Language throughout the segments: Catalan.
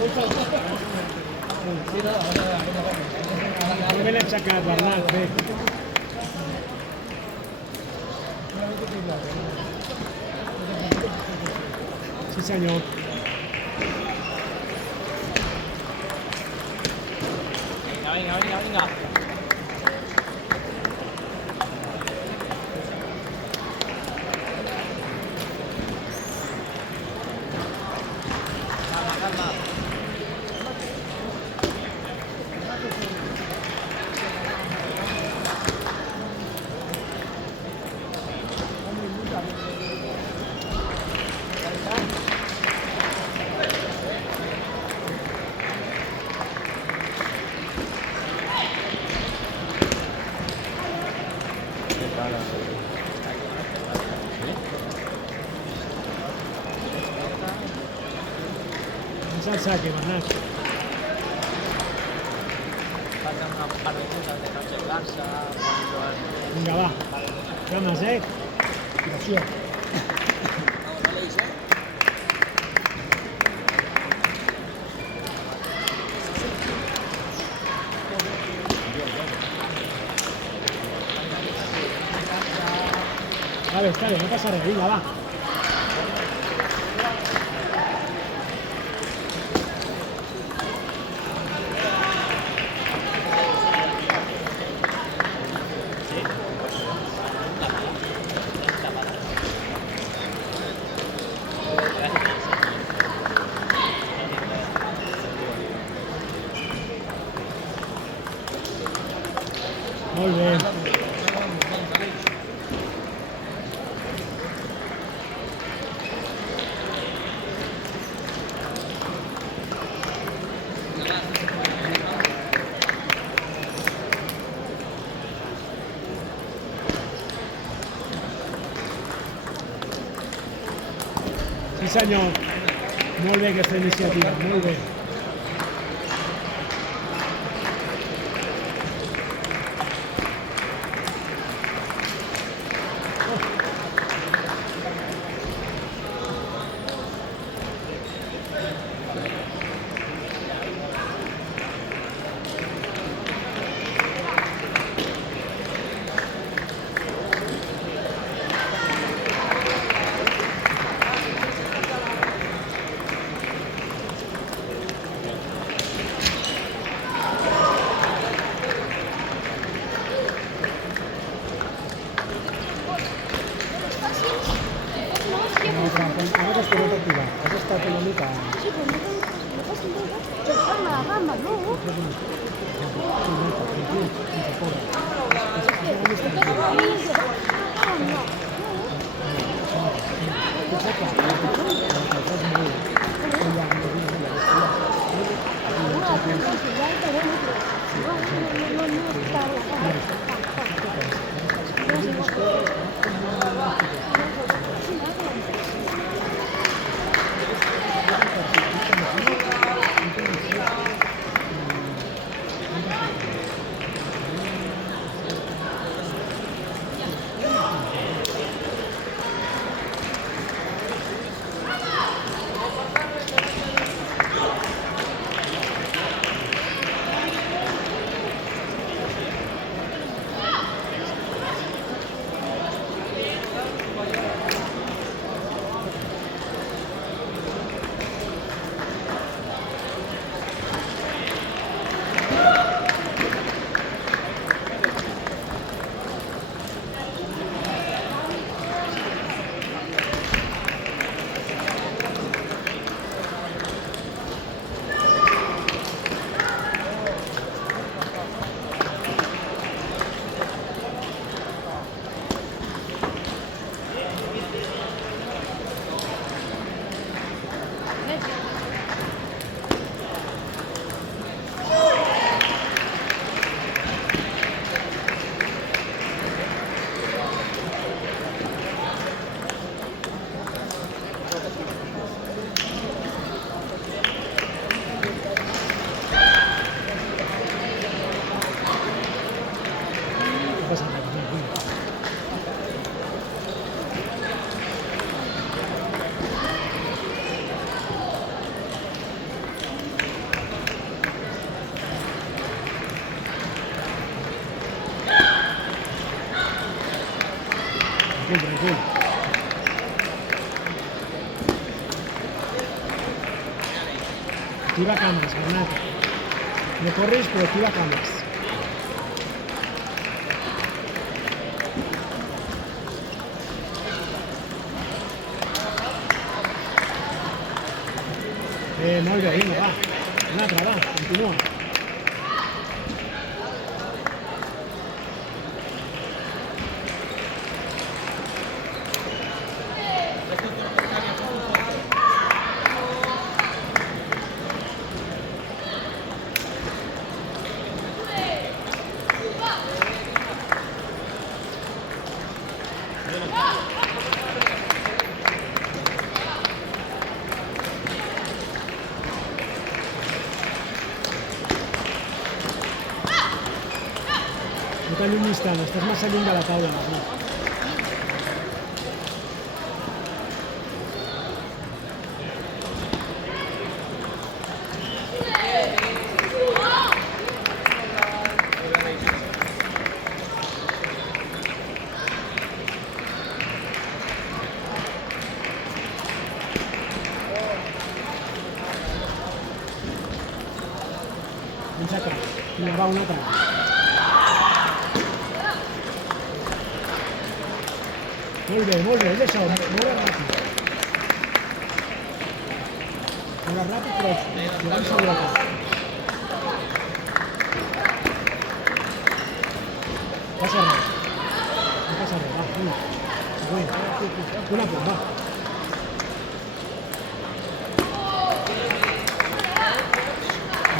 Me l'ha aixecat, Bernat, bé. Sí, senyor. Vinga. Calma. És el saque, Bernat. Falten un par de coses de aixecar-se. Vinga, va. Cames, Gràcies. Vale, està bé, no passa res. Vinga, va. Molt bé. Sí, senyor. Molt bé aquesta iniciativa, molt bé. Ara que has tornat a activar, has estat una mica... Sí, però no passa res. Jo fan la gamba, no? Sense córrer. tranquil. Activa cames, Bernat. No corres, però activa cames. Molt bé, vinga, va. Una altra, va, continua. No t'allunyis tant, estàs massa lluny de la taula, Bernat. Enxaca. Vinga, va, una altra. Molt bé, és això, moure ràpid. Moure ràpid, però jugant amb seguretat. Passa res. No passa res, va, una. Següent. Un apunt, va.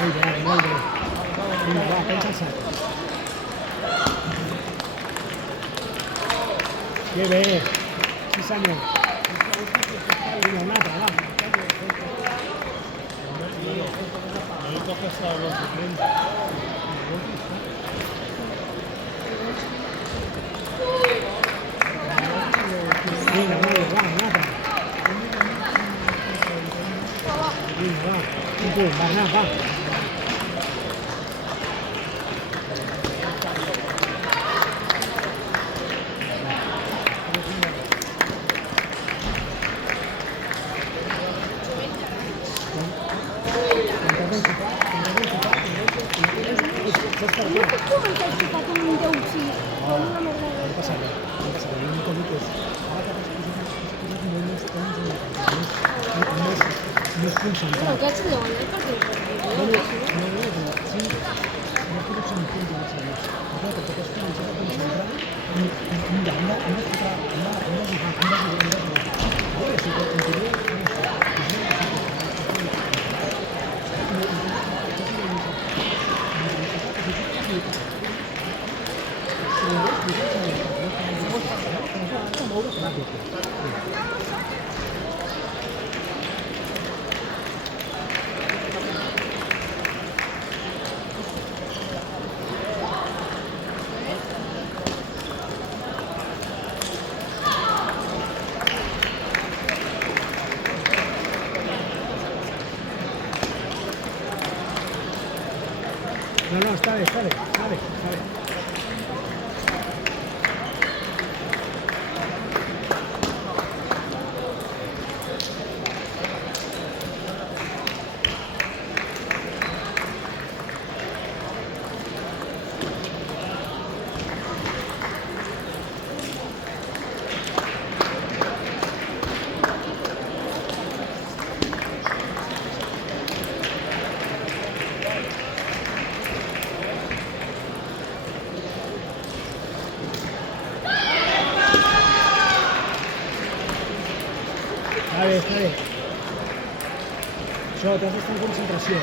Molt bé. Vinga, va, pensa el sac. Que bé! Sí, senyor. Vinga, una altra, va. Vinga, molt bé, va, una altra. Vinga, va. Un punt, va, anar, va. Com ens has ficat un 10-6? Com una merda. No passa res, no passa res. L'únic que dic és, ara que t'has posat molt més temps en la casa, més concentrat. Però aquests deuen anar perquè el partit. No, però sí, no pots ser un punt de seguir. Però que t'has començat a concentrar i mira, hem de jugar. A veure si pot continuar. No, está bien. Està bé. Això, t'has d'estar en concentració.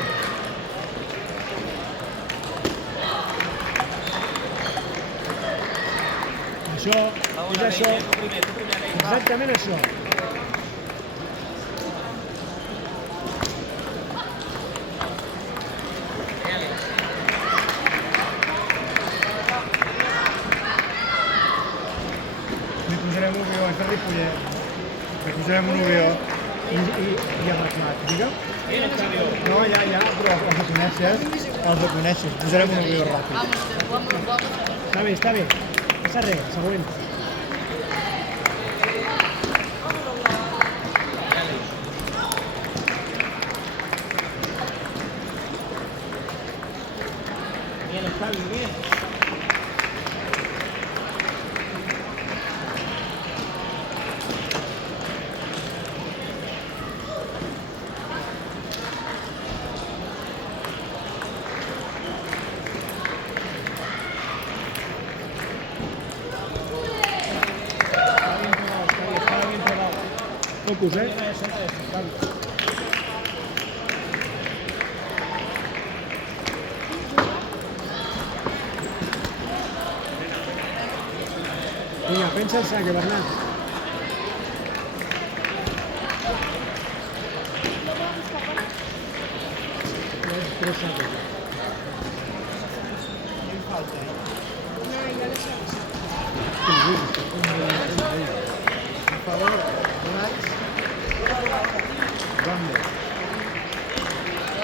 Això, és això. Exactament això. Li posarem un guió, és de Ripollet. Li posarem un guió. I amb el plat, digue'm? No, ja, però els de coneixes. Posarem un guió ràpid. Està bé. Passa res, següent. Está bien. Está bien pegado. Focus, ¿eh? Eso, Carlos. Venga, pensa el saque, Bernat. Tres saques. Por favor, relax. ¿Dónde?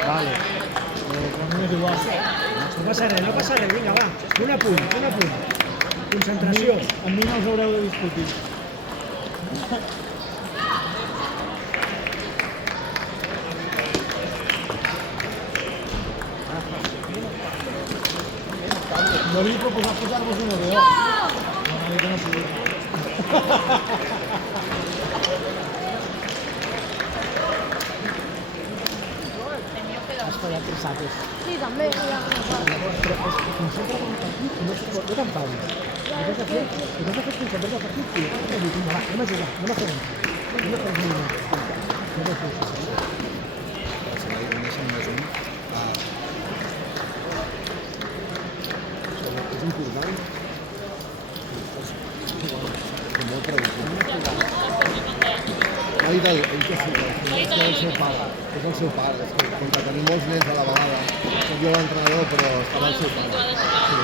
Vale. No és igual. No passa res, no passa res. Vinga, va. Un apunt, un apunt. Concentració. Amb mi no us haureu de discutir. Jo li he proposat posar-vos una veu. No, que no sigui. Has fallat tres saques. Sí, també. Ja. Però es concentra en el partit i no t'enfadis. El que has de fer és concentrar el partit i vinga, va, anem a jugar, anem a fer un. Anem a fer un. Anem a fer un. Se va dir més un més un. És important. Com molt tradicional. Ha dit ell que sí, que és el seu pare. És el seu pare. És que com que tenim molts nens a la vegada, soc jo l'entrenador, però estava el seu pare. Sí.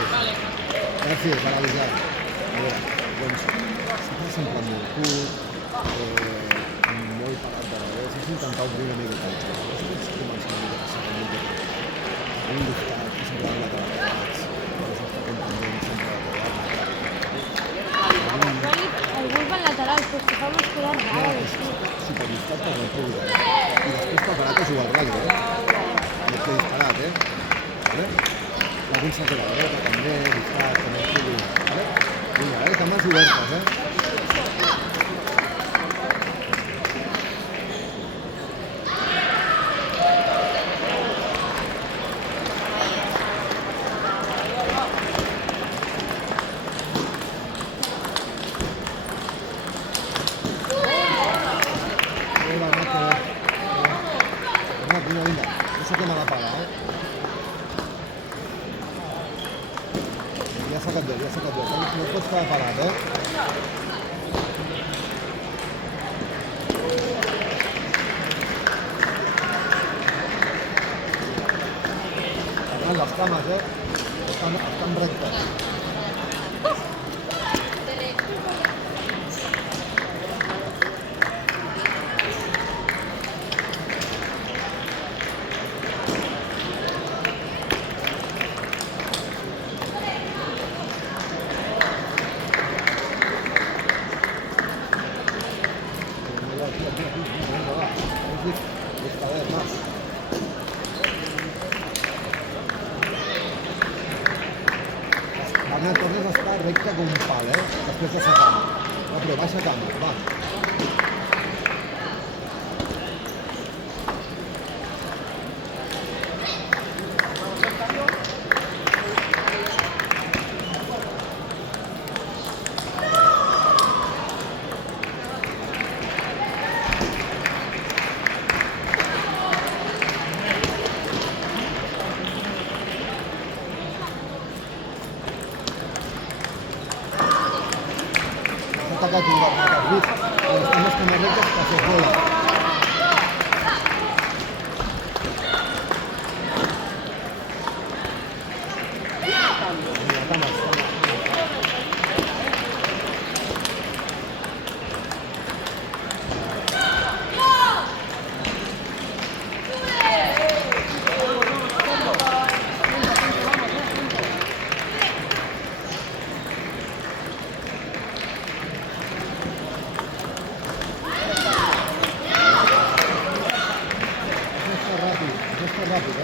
Gràcies per avisar. A veure, doncs, s'ha sempre molt curt, molt parat de vegades. Has intentat obrir una mica el cap. Has començat una mica a ser una mica. Un buscat, que sempre han anat a la vegades. Però s'està comprenent sempre a la vegada. Algú va al lateral, però que fa muscular rara. Supervistat per la pública. I després preparat a jugar al rugby, No té disparat, Vale? Algun sac de la dreta també, disparat, també pugui. Vale? Vinga, cames obertes, Vinga, no sé què m'ha de pagar, Ja s'ha acabat, no et pots quedar parat, Les cames, estan rectes. Ara tornes a estar recte com un pal, després de secar. Va, però baixa cama, va. Ataca tu, Luis. Estamos con las rectas que se juega. Ràpid,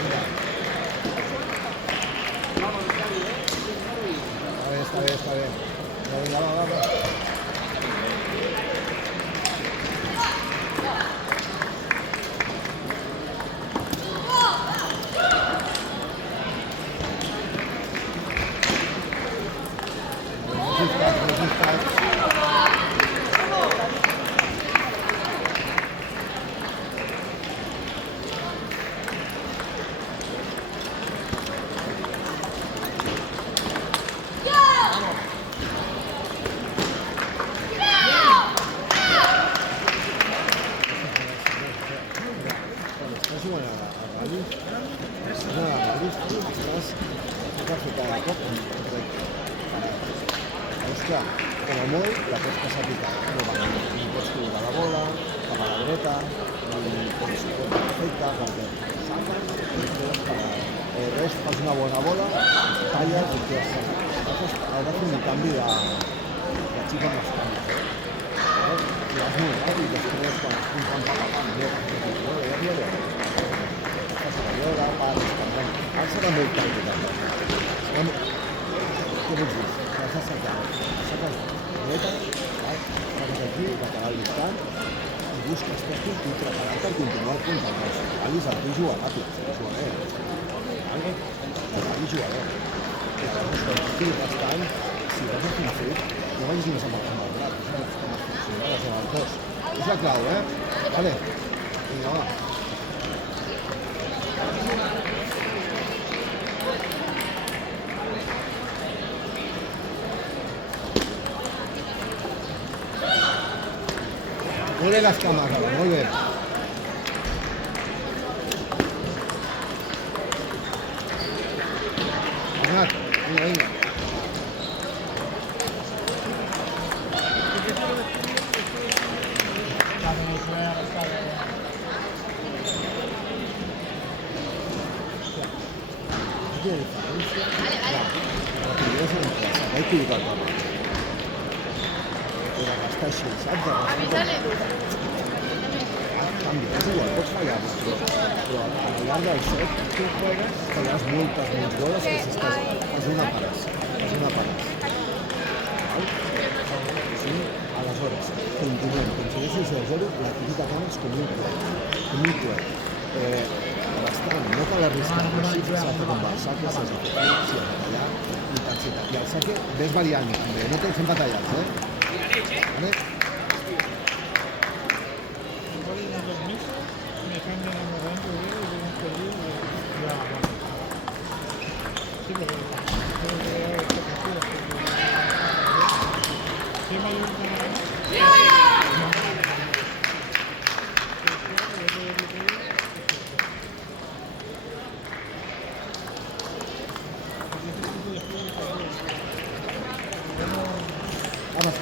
Mira. Hòstia, com a molt la pots passar picant. No pots col·locar la bola cap a la dreta, ni pots fer perfecte, perquè saltes i després o res, fas una bona bola, talles i ja està. Has de fer un canvi de xica amb els canvis. Si vas molt ràpid, després quan es punten per la part, no fas tot el joc, ja fas la llora, pares, cantant. Ara serà molt complicat. Què vols dir? Vas a sacar dreta, saques aquí, va acabar el dictant, i busques tècnic i preparar per continuar el punt del nostre. Ali's el teu jugar ràpid, jugador. El jugador. I bastant, si vas a fer fet, no vagis més amb el brat, és com es funciona amb el cos. És la clau, Vale? Vinga, va. Molt bé les cames, ara, molt bé. Bernat, vinga. Quina diferència? La primera és una classe, que he col·locat la mà. Era gastar així, saps? Canvi, és igual, pots fallar, però al llarg del set tu juegues, fallaràs moltes més boles que si estàs una paràs. Sí, aleshores, continuem, com si haguessis el 0, la tirita cames com un coet. Bastant, no cal arriscar, però sí que s'ha de com el saque, s'ha de fer, s'ha de tallar, intensitat. I el saque ves variant, no tens sempre tallats, ¿Vale?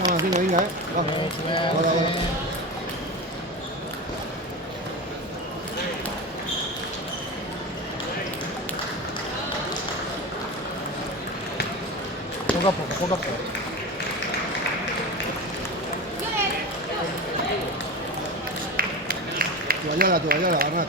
Vamos, venga, Vamos. Hola. Poco a poco. Toallola, Bernat.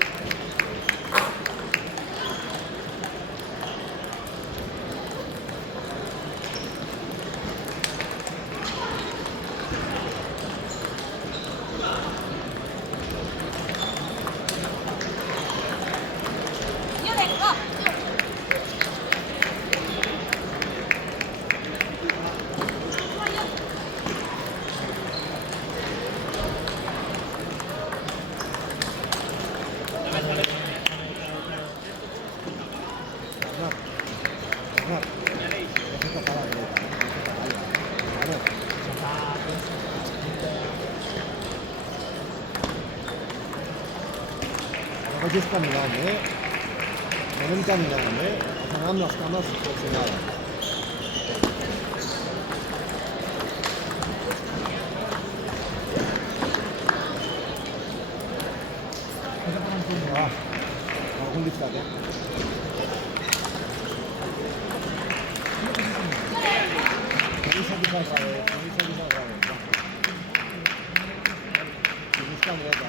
Vagis caminant, Anem caminant, Agafant amb les cames flexionades. Algun dictat, Revisa que fa el revés, I busca dreta,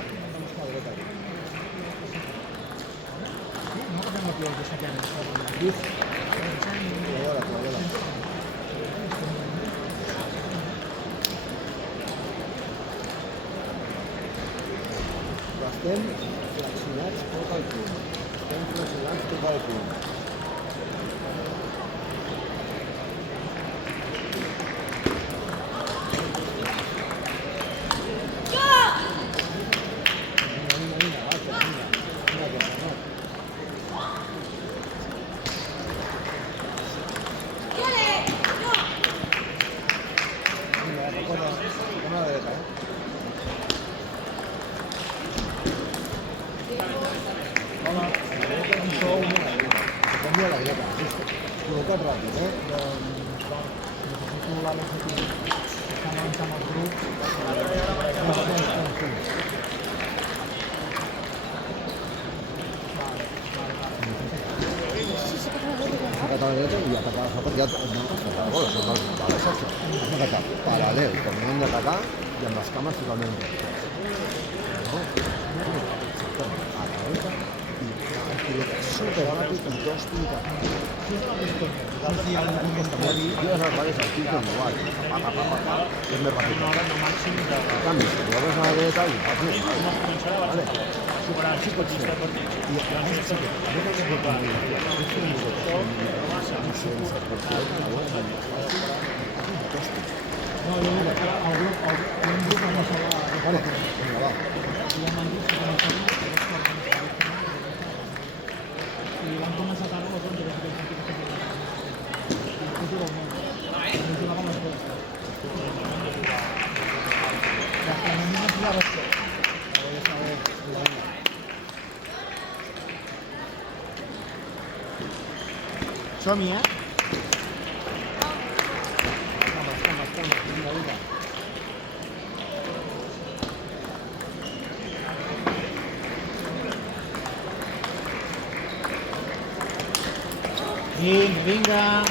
No podem aplicar aquesta cara. Toallola. estem flexionats tot el punt. Estem flexionats tot el punt. Vinga, vaja, vinga, que no. Vinga, recorda la dreta, Hola, em sou una canvia la dreta, col·locat ràpid, Necessito la longitud. Estan avançant els grups. Atacar a la dreta i atacar a la perquè ja no atacar gols, són els de la xarxa. Has d'atacar paral·lel, com hem d'atacar i amb les cames totalment rectes. No? A la dreta i col·locar superràpid i dos pincats. Tires al revés, el pic és igual. És més ràpid. En canvi, si llavors a la dreta i fas més. Vale? Sí pot ser. I a més sí que No, jo dic que el grup no s'ha de... Vale, vinga, va. I m'han dit que començaven i van començar tard les 11 de la jugaven les 2. La femenina jugava les 2. Som-hi, Cames, vinga, vinga. Vinga, vinga.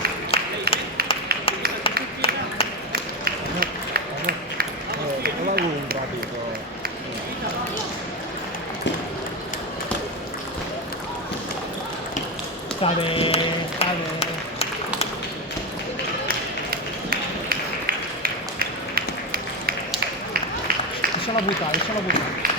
Hola, un ràpid. Està bé, està bé. Deixa-la votar, deixa-la votar.